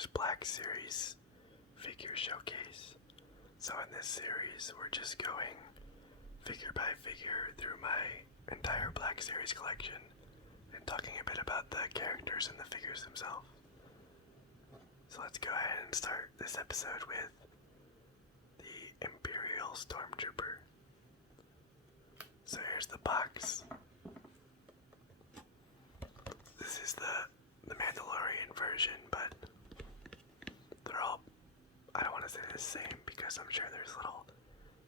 Wars Black Series figure showcase. So in this series, we're just going figure by figure through my entire Black Series collection and talking a bit about the characters and the figures themselves. So let's go ahead and start this episode with the Imperial Stormtrooper. So here's the box. This is the Mandalorian version, but they're all, I don't want to say the same because I'm sure there's little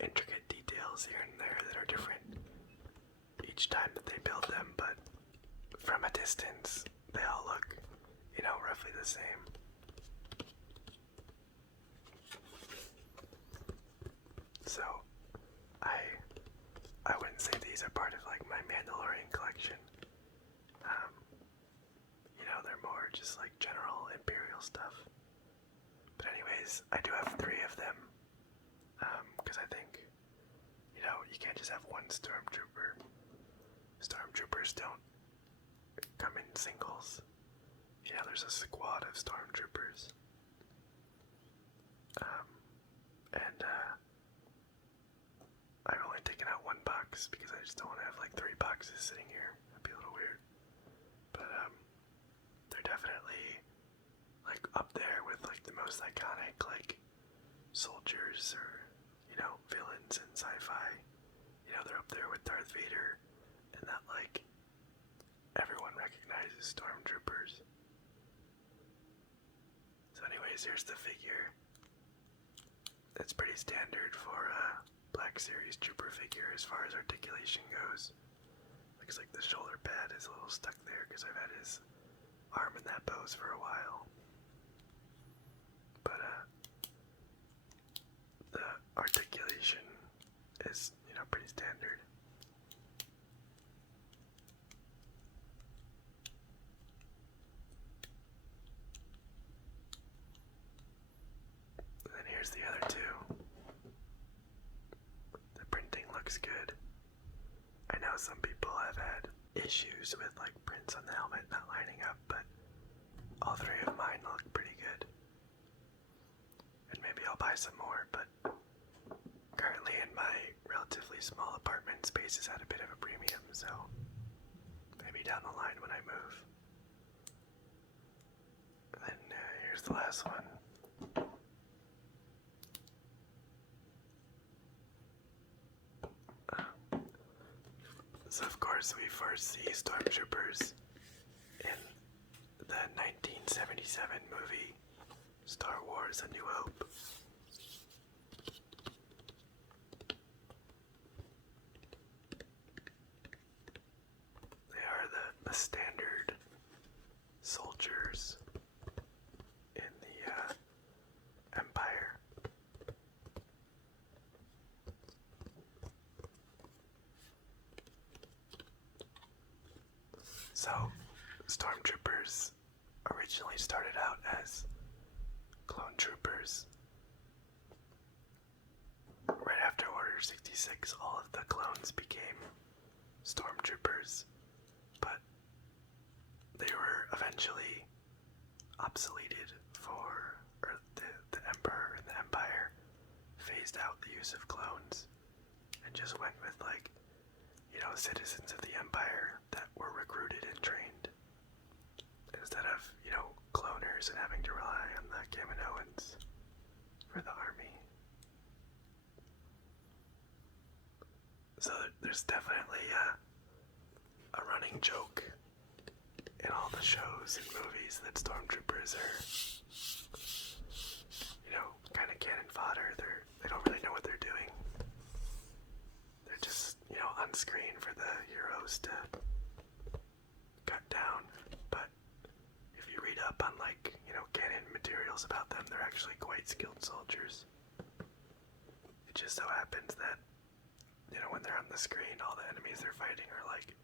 intricate details here and there that are different each time that they build them, but from a distance they all look, roughly the same. So I wouldn't say these are part of like my Mandalorian collection. They're more just like general Imperial stuff. But anyways, I do have 3 of them. Because I think, you can't just have one Stormtrooper. Stormtroopers don't come in singles. There's a squad of Stormtroopers. I've only taken out 1 box because I just don't want to have like 3 boxes sitting here. That'd be a little weird. But they're definitely like up there with like the most iconic like soldiers or villains in sci-fi. They're up there with Darth Vader and that like everyone recognizes Stormtroopers. So anyways, here's the figure. It's pretty standard for a Black Series Trooper figure as far as articulation goes. Looks like the shoulder pad is a little stuck there because I've had his arm in that pose for a while. But the articulation is, pretty standard. And then here's the other 2. The printing looks good. I know some people have had issues with like prints on the helmet not lining up, but all 3 of mine look pretty good. And maybe I'll buy some more, but currently in my relatively small apartment, space is at a bit of a premium, so maybe down the line when I move. And then here's the last one. So of course we first see Stormtroopers in the 1977 movie Star Wars: A New Hope. They are the standard soldiers in the Empire. So, Stormtroopers originally started out as clone troopers. Right after Order 66, all of the clones became Stormtroopers, but they were eventually obsoleted or the Emperor and the Empire phased out the use of clones and just went with like, citizens of the Empire that were recruited and trained instead of, cloners and having to rely on the Kaminoans for the army. So there's definitely a running joke in all the shows and movies that Stormtroopers are, kind of cannon fodder. They don't really know what they're doing. They're just, on screen for the heroes to cut down. But if you read up on like, canon materials about them, they're actually quite skilled soldiers. It just so happens that, when they're on the screen, all the enemies they're fighting are like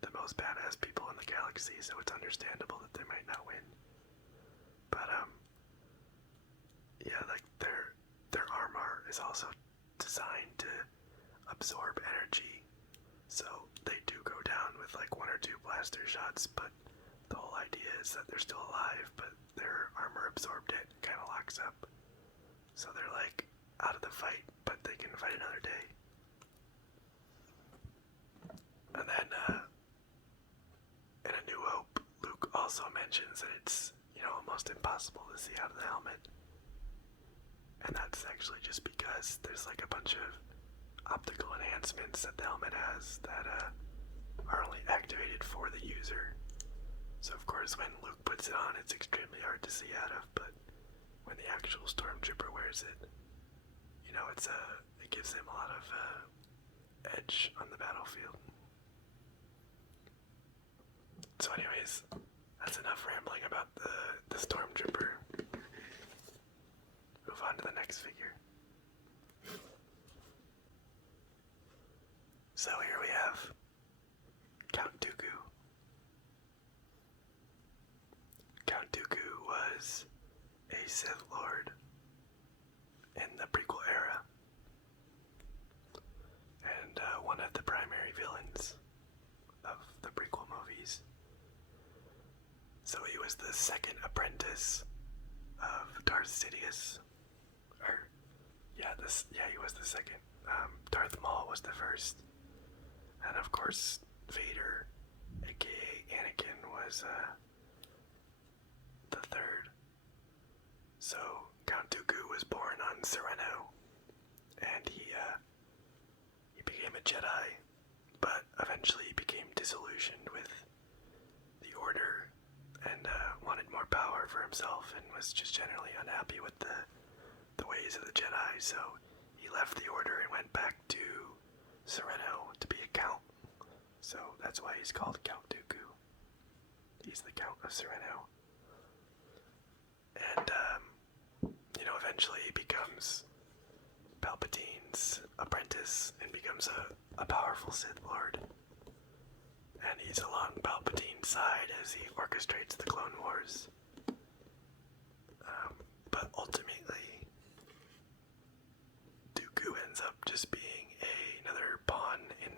the most badass people in the galaxy, so it's understandable that they might not win. But yeah, like their armor is also designed to absorb energy, so they do go down with like 1 or 2 blaster shots, but the whole idea is that they're still alive, but their armor absorbed it and kind of locks up. So they're like out of the fight, but they can fight another day. And then in A New Hope, Luke also mentions that it's, almost impossible to see out of the helmet. And that's actually just because there's like a bunch of optical enhancements that the helmet has that are only activated for the user. So of course when Luke puts it on, it's extremely hard to see out of, but when the actual Stormtrooper wears it, it gives him a lot of edge on the battlefield. So anyways, that's enough rambling about the Stormtrooper. Move on to the next figure. So here we have Count Dooku. Count Dooku was a Sith Lord in the prequel era, and one of the primary villains of the prequel movies. So he was the second apprentice of Darth Sidious. He was the second. Darth Maul was the first. And of course, Vader, aka Anakin, was the third. So Count Dooku was born on Sereno, and he became a Jedi, but eventually became disillusioned with the Order and wanted more power for himself, and was just generally unhappy with the ways of the Jedi. So he left the Order and went back to Sereno to be a Count. So that's why he's called Count Dooku. He's the Count of Sereno. And, eventually he becomes Palpatine's apprentice and becomes a powerful Sith Lord. And he's along Palpatine's side as he orchestrates the Clone Wars. But ultimately, Dooku ends up just being another pawn in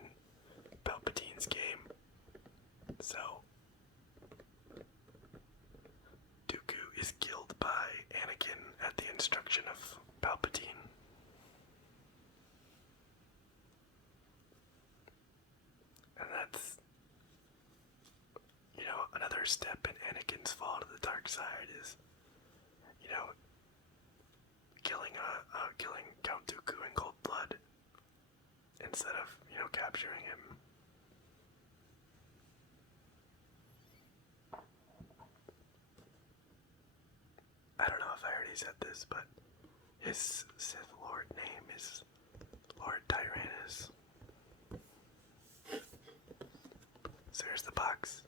Palpatine's game. So, Dooku is killed by Anakin at the instruction of Palpatine. And that's, another step in Anakin's fall to the dark side is, killing Count Dooku in cold blood instead of, capturing him. I don't know if I already said this, but his Sith Lord name is Lord Tyrannus. So here's the box.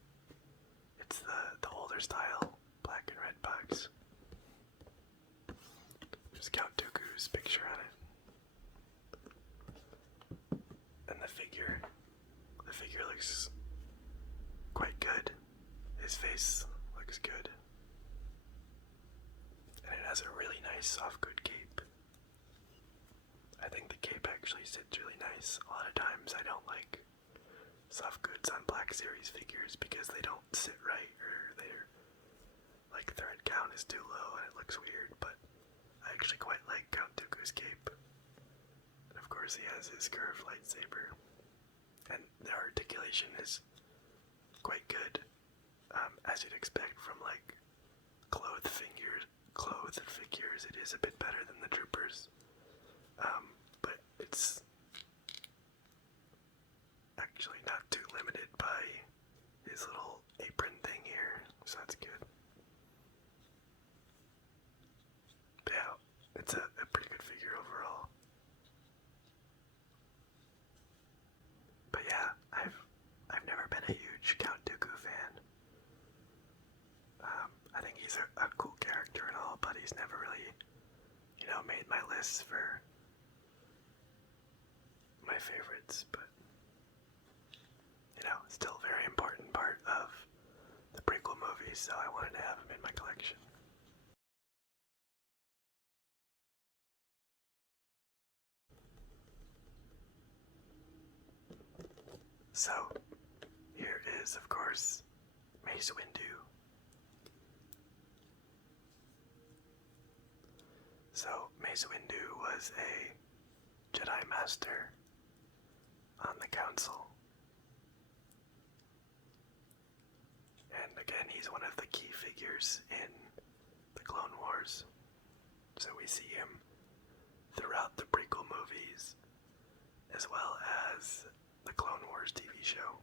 It's the older style, black and red box. There's Count Dooku's picture on it. And the figure looks quite good. His face looks good. And it has a really nice soft good cape. I think the cape actually sits really nice. A lot of times I don't like soft goods on Black Series figures because they don't sit right, or they're like thread count is too low and it looks weird, but I actually quite like Count Dooku's cape. And of course he has his curved lightsaber. And the articulation is quite good, as you'd expect from like clothed figures. It is a bit better than the troopers, but it's actually not too limited by his little apron thing here, so that's good. But yeah, it's a pretty good figure overall. But yeah, I've never been a huge Count Dooku fan. I think he's a cool character and all, but he's never really, made my list for my favorites. But still a very important part of the prequel movies, so I wanted to have him in my collection. So, here is, of course, Mace Windu, So, Mace Windu was a Jedi Master on the Council. And again, he's one of the key figures in the Clone Wars. So we see him throughout the prequel movies, as well as the Clone Wars TV show.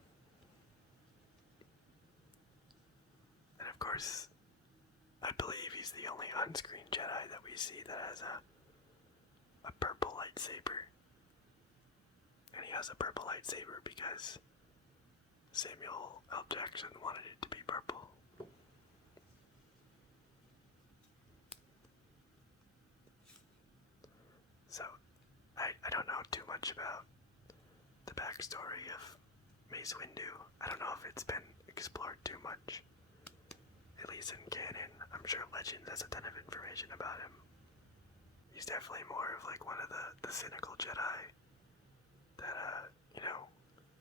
And of course, I believe he's the only on-screen Jedi that we see that has a purple lightsaber. And he has a purple lightsaber because Samuel L. Jackson wanted it to be purple. So, I don't know too much about the backstory of Mace Windu. I don't know if it's been explored too much. At least in canon. I'm sure Legends has a ton of information about him. He's definitely more of like one of the cynical Jedi that,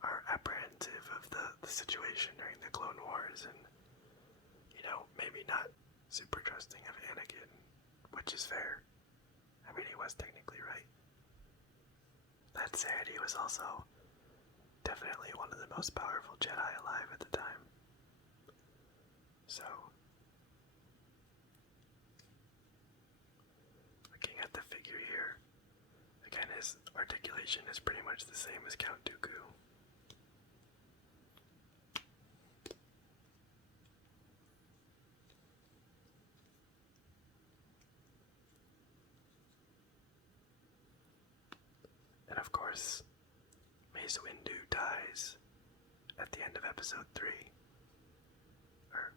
are apprehensive of the situation during the Clone Wars and, maybe not super trusting of Anakin, which is fair. I mean, he was technically right. That said, he was also definitely one of the most powerful Jedi alive at the time. So, looking at the figure here, again, his articulation is pretty much the same as Count Dooku. And of course, Mace Windu dies at the end of episode 3. Or,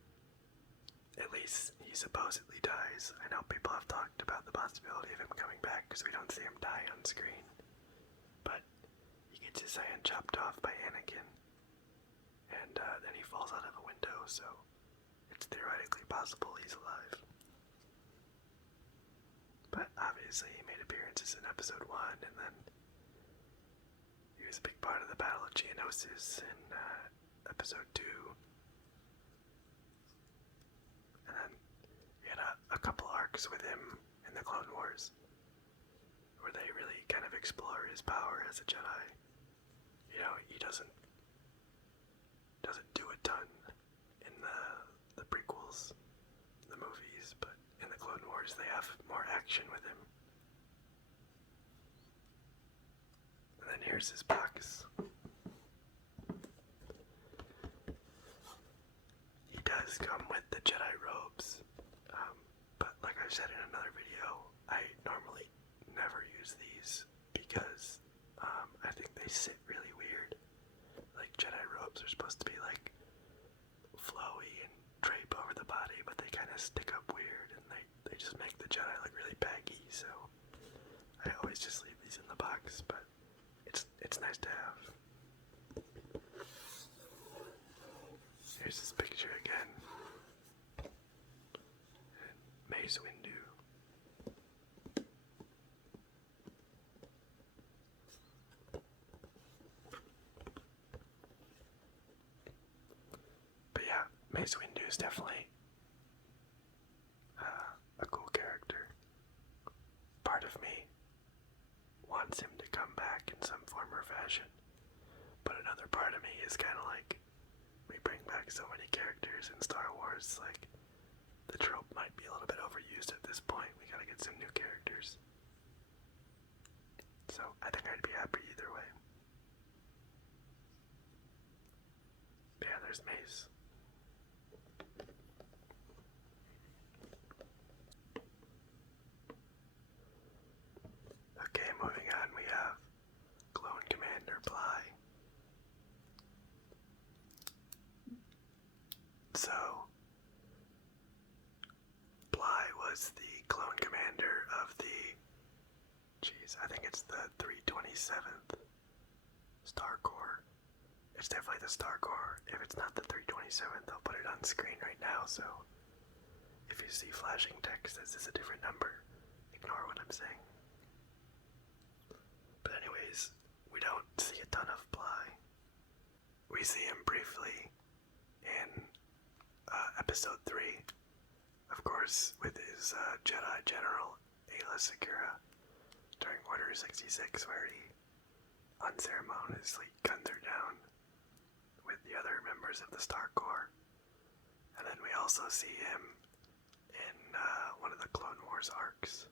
at least he supposedly dies. I know people have talked about the possibility of him coming back because we don't see him die on screen. But he gets his hand chopped off by Anakin. And then he falls out of a window, so it's theoretically possible he's alive. But obviously he made appearances in episode 1, and then he was a big part of the Battle of Geonosis in episode 2. And then he had a couple arcs with him in the Clone Wars, where they really kind of explore his power as a Jedi. He doesn't do a ton in the prequels, the movies, but in the Clone Wars they have more action with him. And then here's his box. He does come with the Jedi robes, but like I said in another video, I normally never use these because I think they sit really weird. Like, Jedi robes are supposed to be like flowy and drape over the body, but they kind of stick up weird and they just make the Jedi look really baggy, so I always just leave these in the box, but it's nice to have. Here's this picture again. And Mace Windu. But yeah, Mace Windu is definitely a cool character. Part of me wants him to come back in some form or fashion, but another part of me is kind of like, we bring back so many characters in Star Wars, like, the trope might be a little bit overused at this point. We gotta get some new characters. So, I think I'd be happy either way. Yeah, there's Mace. Okay, moving on, we have Clone Commander Bly. So, Bly was the clone commander of the, I think it's the 327th Star Corps. It's definitely the Star Corps. If it's not the 327th, I'll put it on screen right now, so if you see flashing text that says a different number, ignore what I'm saying. But anyways, we don't see a ton of Bly. We see him briefly in episode 3, of course, with his Jedi General Aayla Secura during Order 66, where he unceremoniously gunned her down with the other members of the Star Corps. And then we also see him in one of the Clone Wars arcs.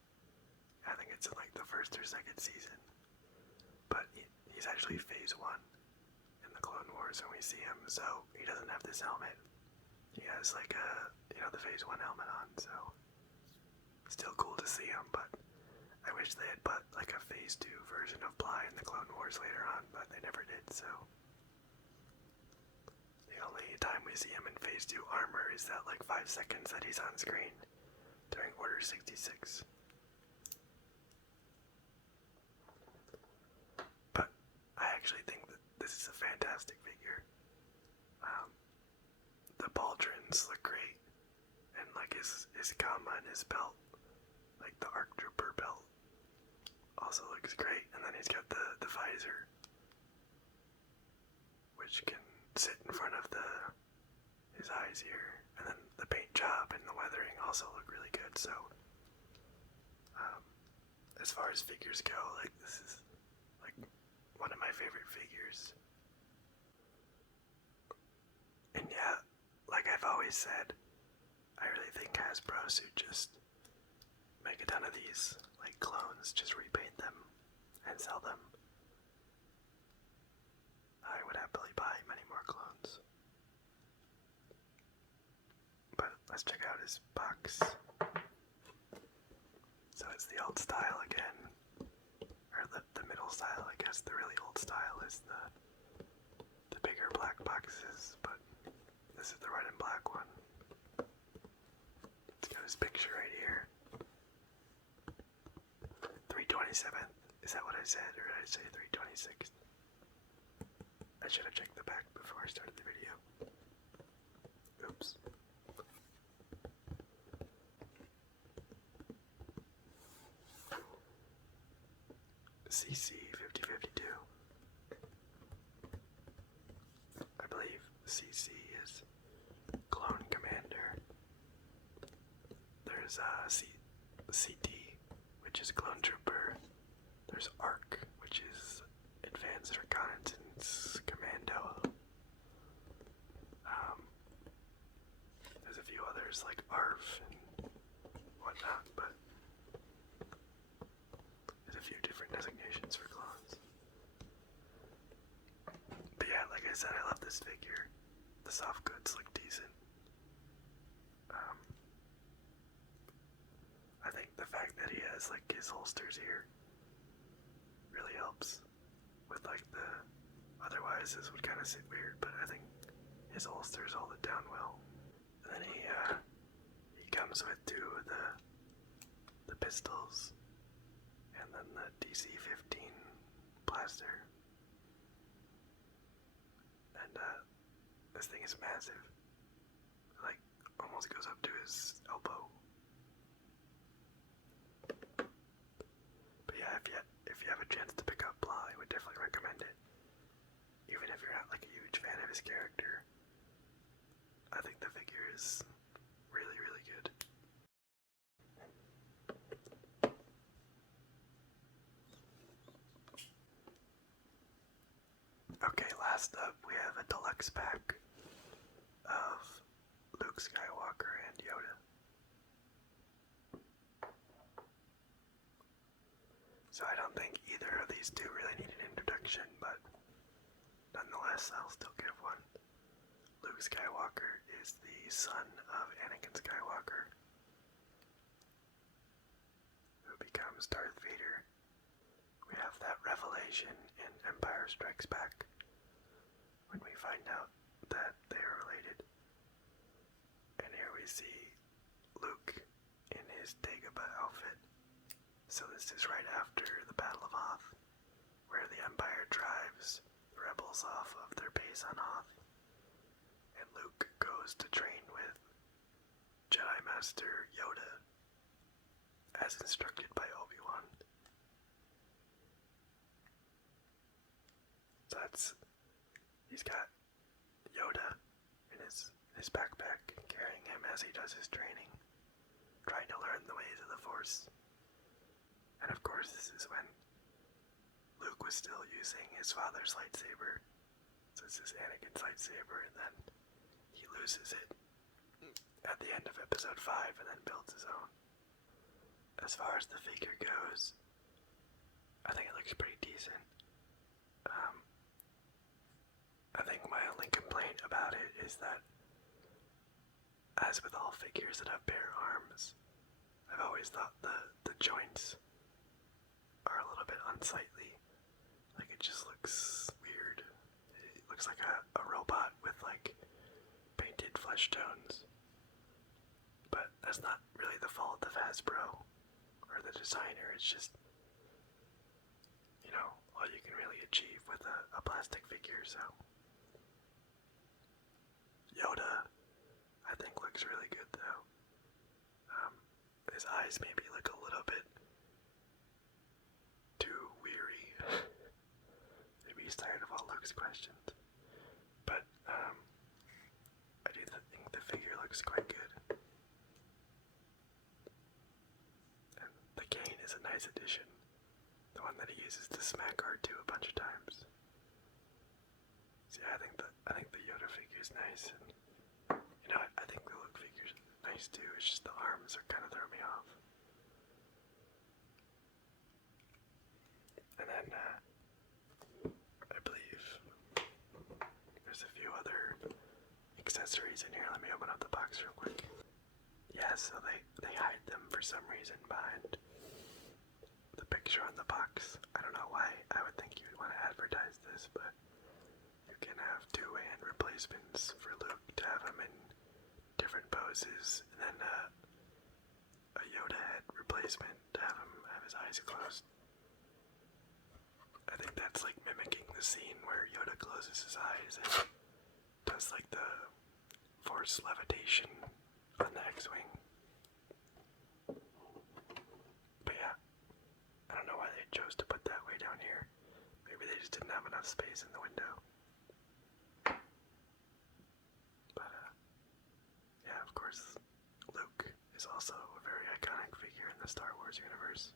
I think it's in like the first or second season. But he's actually Phase 1 in the Clone Wars when we see him, so he doesn't have this helmet. He has like the Phase 1 helmet on, so still cool to see him, but I wish they had put like a Phase 2 version of Bly in the Clone Wars later on, but they never did, so the only time we see him in Phase 2 armor is that like 5 seconds that he's on screen during Order 66. But I actually think that this is a fantastic figure. The pauldrons look great, and like his comma and his belt, like the ARC Trooper belt, also looks great. And then he's got the visor, which can sit in front of his eyes here, and then the paint job and the weathering also look really good. So as far as figures go, like this is like one of my favorite figures. And yeah, like I've always said, I really think Hasbro should just make a ton of these, like clones, just repaint them and sell them. I would happily buy many more clones. But let's check out his box. So it's the old style again, or the middle style, I guess. The really old style is the bigger black boxes, but this is the red and black one. It's got his picture right here. 327th. Is that what I said, or did I say 326th? I should have checked the back before I started the video. Oops. CC 5052. I believe CC is Clone Commander. There's CT, which is Clone Trooper. There's ARC, which is Advanced Reconnaissance Commando. There's a few others like ARF and whatnot, but there's a few different designations for clones. But yeah, like I said, I love this figure. The soft goods look decent. I think the fact that he has like his holsters here really helps with like otherwise this would kind of sit weird, but I think his holsters hold it down well. And then he comes with two of the pistols and then the DC-15 blaster. And this thing is massive. Like almost goes up to his elbow. But yeah, if you have a chance to pick up Bly, I would definitely recommend it. Even if you're not like a huge fan of his character, I think the figure is really, really good. Okay, last up we have a deluxe pack of Luke Skywalker and Yoda. So I don't think either of these two really need an introduction, but nonetheless, I'll still give one. Luke Skywalker is the son of Anakin Skywalker, who becomes Darth Vader. We have that revelation in Empire Strikes Back, when we find out that they are related. And here we see Luke in his Dagobah outfit. So this is right after the Battle of Hoth, where the Empire drives the rebels off of their base on Hoth, and Luke goes to train with Jedi Master Yoda, as instructed by Obi-Wan. So he's got Yoda in his backpack, carrying him as he does his training, trying to learn the ways of the Force. And of course, this is when Luke was still using his father's lightsaber. So this is Anakin's lightsaber, and then he loses it at the end of episode 5 and then builds his own. As far as the figure goes, I think it looks pretty decent. I think my only complaint about it is that, as with all figures that have bare arms, I've always thought the joints are a little bit unsightly. Like, it just looks weird. It looks like a robot with, like, painted flesh tones. But that's not really the fault of Hasbro or the designer. It's just, you know, all you can really achieve with a plastic figure, so. Yoda, I think, looks really good, though. His eyes maybe look a little bit too weary. Maybe he's tired of all Luke's questions. But, I do think the figure looks quite good. And the cane is a nice addition. The one that he uses to smack R2 a bunch of times. So yeah, I think the Yoda figure is nice, and you know, I think the Luke figure is nice too. It's just the arms are kind of throwing me off. And then I believe there's a few other accessories in here. Let me open up the box real quick. Yeah, so they hide them for some reason behind the picture on the box. I don't know why I would think you'd want to advertise this, but you can have 2 hand replacements for Luke to have him in different poses, and then a Yoda head replacement to have him have his eyes closed. I think that's like mimicking the scene where Yoda closes his eyes and does like the force levitation on the X-Wing. But yeah, I don't know why they chose to put that way down here. Maybe they just didn't have enough space in the window. But yeah, of course, Luke is also a very iconic figure in the Star Wars universe.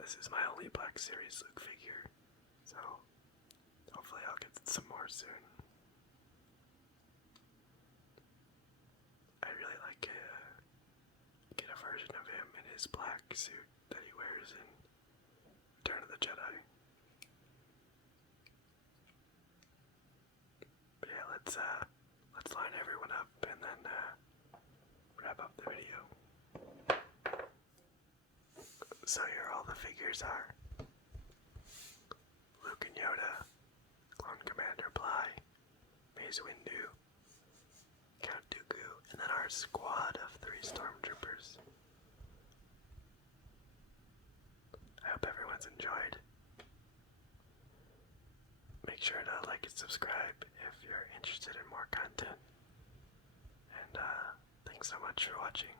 This is my only Black Series Luke figure, so hopefully I'll get some more soon. I'd really like to get a version of him in his black suit that he wears in Return of the Jedi. But yeah, let's line everyone up and then wrap up the video. So here all the figures are. Luke and Yoda, Clone Commander Bly, Mace Windu, Count Dooku, and then our squad of 3 Stormtroopers. I hope everyone's enjoyed. Make sure to like and subscribe if you're interested in more content. And thanks so much for watching.